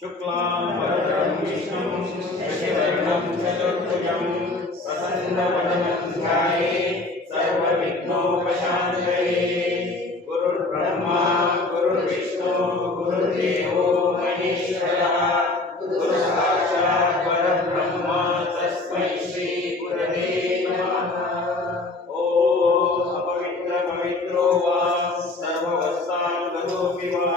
शुक्लांबरधरं विष्णुं शशिवर्णं चतुर्भुजं प्रसन्नवदनं ध्यायेत् सर्वविघ्नोपशान्तये। गुरुर्ब्रह्मा गुरुर्विष्णु गुरुर्देवो महेश्वरः गुरुसाक्षात् परब्रह्म तस्मै श्री गुरवे नमः। ओम अपवित्रपवित्रो वा सर्ववस्ताङ्गतोऽपि वा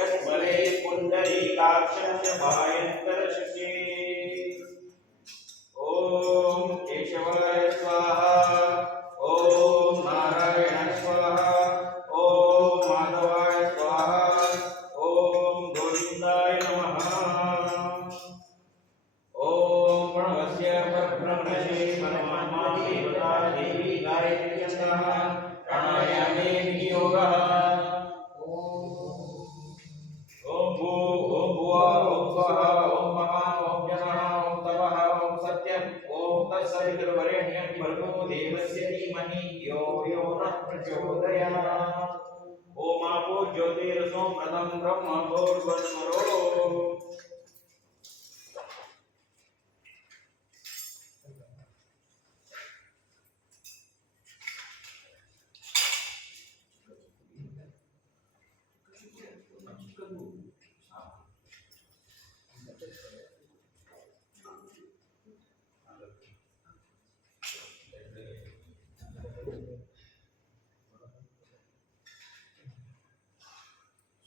यस्मरे पुण्डरीकाक्षं च भायन्तरशशे। ओम केशवाय स्वाहा, ओम नारायणाय स्वाहा, ओम माधवाय स्वाहा, ओम गोविन्दाय नमः। ओम प्रणवस्य परब्रह्मणे परमात्मा देवता देवी गायत्री छन्दः प्राणायामे विनियोगः। ओम भू ओम भुवा ओम स्वः ओम महा ओम जनः ओम तपः ओम सत्यम् ओम तत्सवितुर्वरेण्यं भर्गो देवस्य धीमहि यो यो नः प्रचोदयात्। ओम आपो ज्योतिरसोमृतं ब्रह्म भूर्भुवस्सुरो।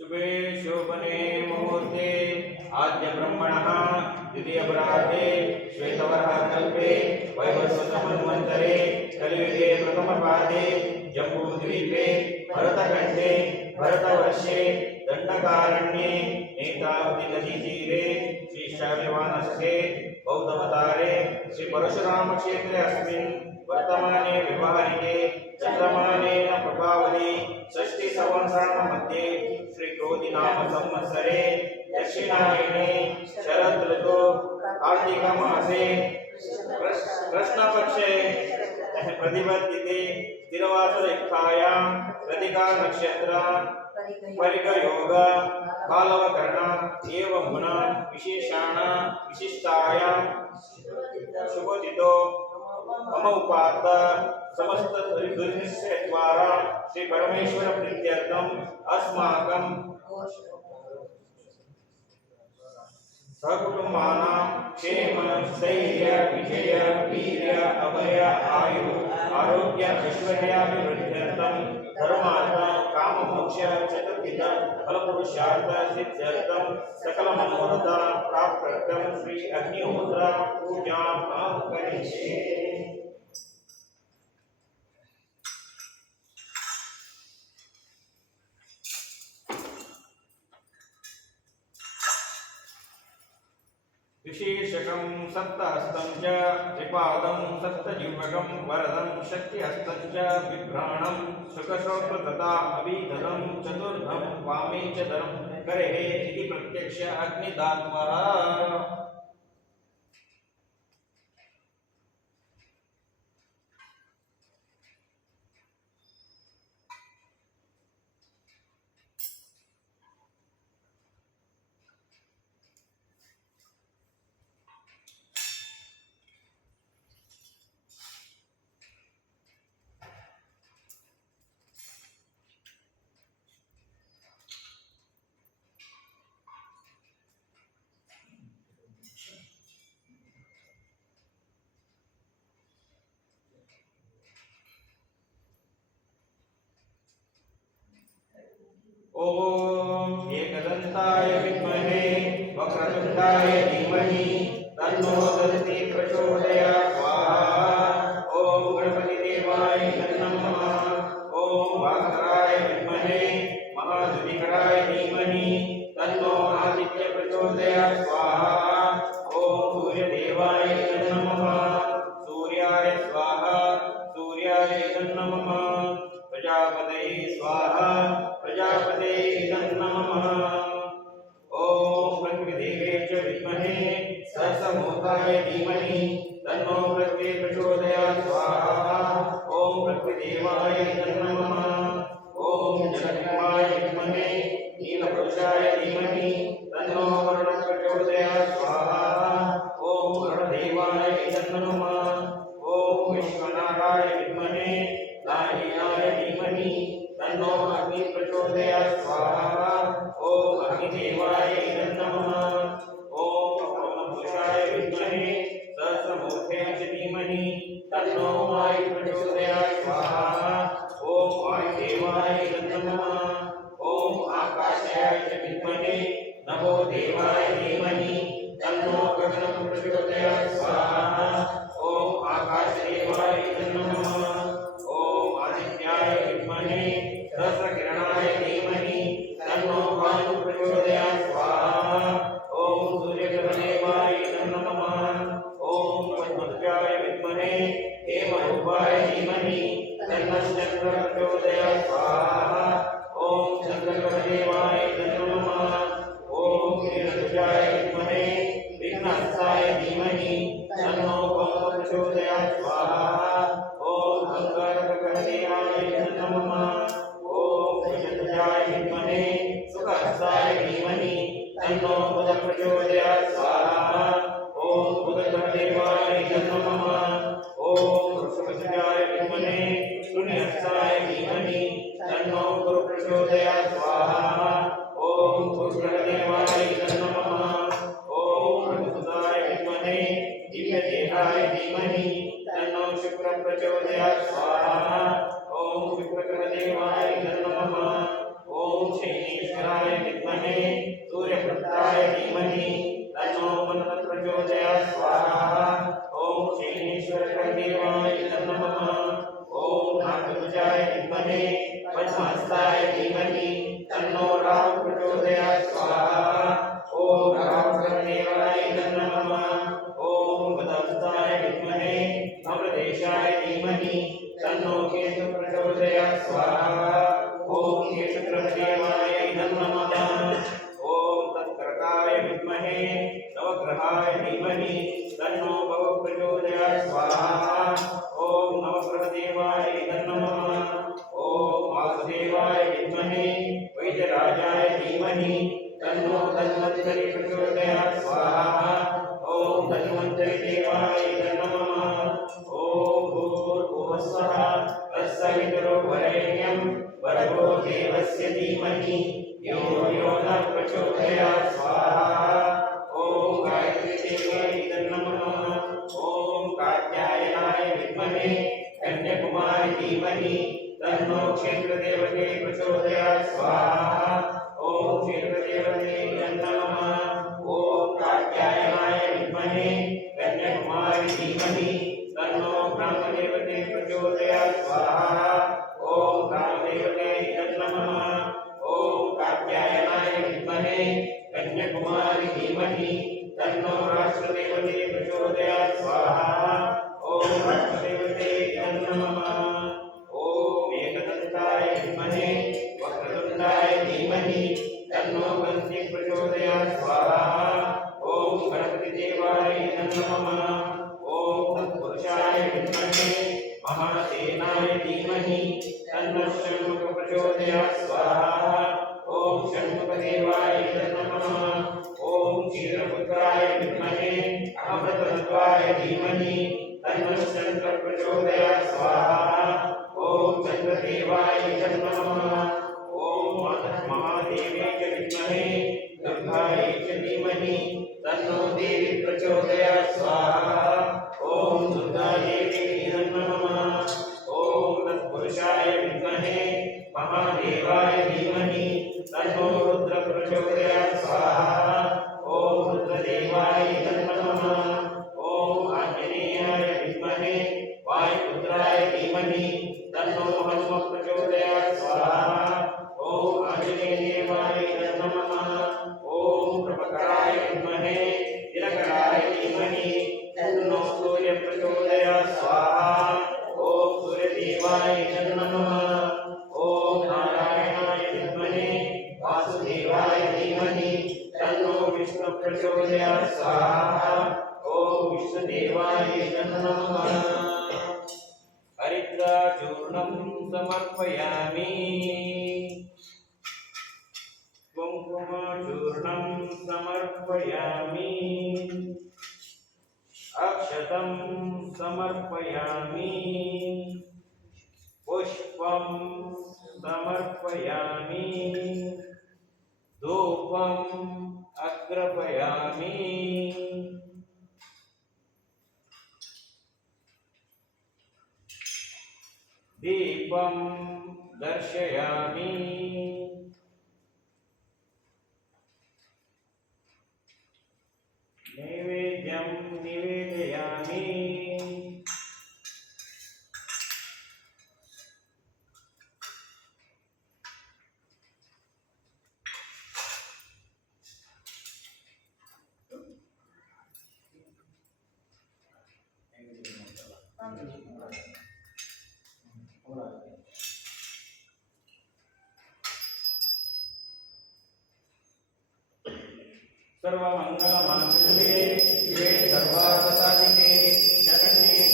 शुभे शोभने मुहूर्ते आद्य ब्रह्मणः द्वितीय परार्धे श्वेतवराहकल्पे वैवस्वतमन्वन्तरे कलियुगे प्रथमपादे जम्बूद्वीपे भरतखण्डे भरतवर्षे दण्डकारण्ये नेत्रावतीनदीतीरे श्रीशाव्यवानस्थे बौद्धवतारे श्री परशुराम क्षेत्रे अस्मिन् वर्तमाने व्यवहारिके चन्द्रमानेन प्रभावति षष्ठी संवत्सरण मध्ये श्री क्रोधि नाम संवत्सरे दक्षिणायने शरद ऋतु कार्तिक मासे कृष्णपक्षे प्रतिपद्यते स्थिरवासरयुक्तायां कृतिका नक्षत्र परिगयोग बालवकर्ण एवं गुण विशेषाण विशिष्टायां शुभोदितो मम उपात समस्त दुर्निश्चय द्वारा श्री परमेश्वर प्रीत्यर्थम अस्माकं सहकुटुंबानां क्षेम स्थैर्य विजय वीर्य अभय आयु आरोग्य ऐश्वर्याभिवृद्ध्यर्थं धर्मार्थ काम मोक्ष चतुर्विध फलपुरुषार्थ सिद्ध्यर्थं सकल मनोरथ प्राप्त्यर्थं श्री अग्निहोत्र पूजां अहं करिष्ये। विशेषकं सप्तहस्तं च त्रिपादं सप्तजिह्वकं वरदं शक्तिहस्तं च बिभ्राणं सुखश्रोत्र तथा अभिधरं चतुर्धं वामे च धरं करेः इति प्रत्यक्ष अग्निदात्वः। ओम एकदंताय विद्महे वक्रतुंडाय धीमहि तन्नो दन्ति प्रचोदयात्। स्वाहा। ओम गणपति देवाय नमः। ओम भास्कराय विद्महे महाद्विकराय धीमहि तन्नो आदित्य प्रचोदयात्। स्वाहा। ओम सूर्य देवाय नमः। सूर्याय स्वाहा। सूर्याय नमः। प्रजापतये स्वाहा। प्रजापते नमः। ओम प्रकृतिदेवे च विद्महे सहस्रमूर्ताय धीमहि तन्नो प्रकृति प्रचोदयात्। स्वाहा। ओम प्रकृतिदेवाय नमः। ओम जगन्माय विद्महे नीलपुरुषाय धीमहि तन्नो वरुणः प्रचोदयात् स्वाहा ओम अंगारकदेवाय नमः ओम भुजध्वजाय विद्महे सुखहस्ताय धीमहि तन्नो बुधः प्रचोदयात् स्वाहा ओम बुधदेवाय नमः ओम वृषभध्वजाय विद्महे शून्यहस्ताय धीमहि तन्नो गुरुः प्रचोदयात् स्वाहा ओम गुरुदेवाय नमः ओम रघुसुताय विद्महे दिव्यदेहाय धीमहि तन्नो शुक्रः प्रचोदयात् स्वाहा ओम शुक्रदेवाय नमः ओम शनीश्वराय विद्महे सूर्यपुत्राय धीमहि तन्नो मनः प्रचोदयात् स्वाहा ओम शनीश्वरदेवाय नमः ओम नागभुजाय विद्महे पद्महस्ताय धीमहि तन्नो राहु प्रचोदयात् स्वाहा ओम राहुदेवाय नमः ओम गदास्ताय विद्महे अमृतेशाय धीमहि तन्नो केतु प्रचोदयात् स्वाहा ओम केशुदेवाय नमः ओम तत्कर्ताय विद्महे नवग्रहाय धीमहि तन्नो भव प्रचोदयात् स्वाहा ओम नवग्रहदेवाय नमः ओम वासुदेवाय विद्महे वैद्यराजाय धीमहि तन्नो धन्वन्तरि प्रचोदयात् स्वाहा ओम धन्वन्तरि देवाय नमः ओम भूर्भुवः स्वः तत्सवितुर्वरेण्यं भर्गो देवस्य धीमहि यो यो न प्रचोदयात् स्वाहा ओम गायत्री देव्यै नमः ओम कात्यायनाय विद्महे कन्याकुमारी धीमहि तन्नो क्षेत्रदेवते प्रचोदयात् स्वाहा ओम क्षेत्रदेवते नमः ओम कात्यायनाय विद्महे कन्याकुमारी धीमहि तन्नो ब्रह्मदेवते प्रचोदयात् स्वाहा ओम ब्रह्मदेवते नमः ओम कात्यायनाय विद्महे कन्याकुमारी धीमहि तन्नो राष्ट्रदेवते प्रचोदयात् स्वाहा ओम राष्ट्रदेवते नमः ओम एकदन्ताय विद्महे वक्रतुण्डाय धीमहि तन्नो गणपति प्रचोदयात् स्वाहा ओम गणपतिदेवाय नमः ओम तत्पुरुषाय विद्महे महासेनाय धीमहि तन्नो षण्मुख प्रचोदयात् स्वाहा ओम षण्मुखदेवाय नमः ओम क्षीरपुत्राय विद्महे अमृतत्वाय धीमहि तन्नो शंकर प्रचोदयात् स्वाहा ओम चंद्रदेवाय नमः ओम महादेवी च विद्महे दुर्गायै च धीमहि तन्नो देवी प्रचोदयात् स्वाहा ओम दुर्गादेवी नमः ओम तत्पुरुषाय विद्महे महादेवाय धीमहि तन्नो रुद्र प्रचोदयात् स्वाहा ओम रुद्रदेवाय नमः ओम आंजनेयाय विद्महे वायुपुत्राय धीमहि तन्नो हनुमत् प्रचोदयात् स्वाहा ओम आंजनेयदेवाय नमः ओम प्रभकराय विद्महे दिनकराय धीमहि तन्नो सूर्य प्रचोदयात् स्वाहा ओम सूर्यदेवाय नमः ओम नारायणाय विद्महे वासुदेवाय धीमहि तन्नो विष्णु प्रचोदयात् स्वाहा ओम विष्णुदेवाय नमः हरिद्राचूर्णं समर्पयामि कुङ्कुमचूर्णं समर्पयामि अक्षतं समर्पयामि पुष्पं समर्पयामि धूपम् अग्रपयामि दीपं दर्शयामि नैवेद्यं निवेदयामि सर्वमंगलमांगल्ये शिवे सर्वार्थसाधिके शरण्ये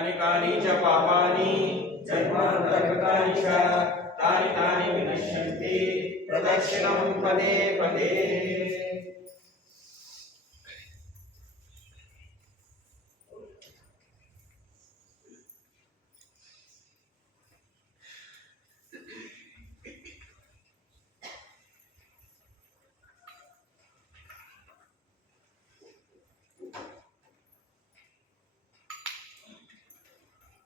कानि कानि च पापानि जन्मान्तरकृतानि च तानि तानि विनश्यन्ति प्रदक्षिणं पदे पदे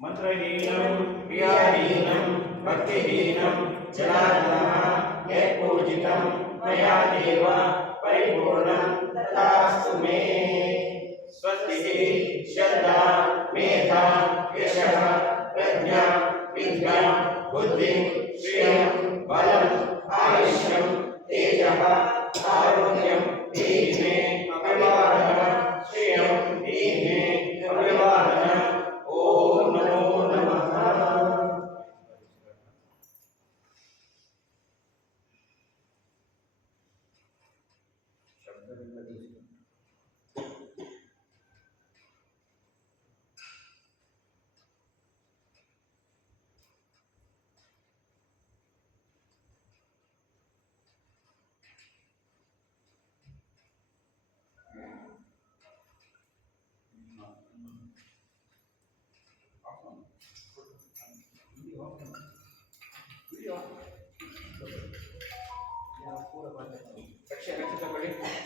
मंत्रहीनं क्रियाहीनं भक्तिहीनं जनार्दनः यत्पूजितं मया देव परिपूर्णं तथास्तु मे। स्वस्तिः श्रद्धा मेधा यशः प्रज्ञा विद्या बुद्धिं श्रियं बलम् आयुष्यं तेजः आरोग्यं देहि मे अभिवादनं श्रियं देहि मे अभिवादनं। ओम नमो नमः। रक्षा रक्षा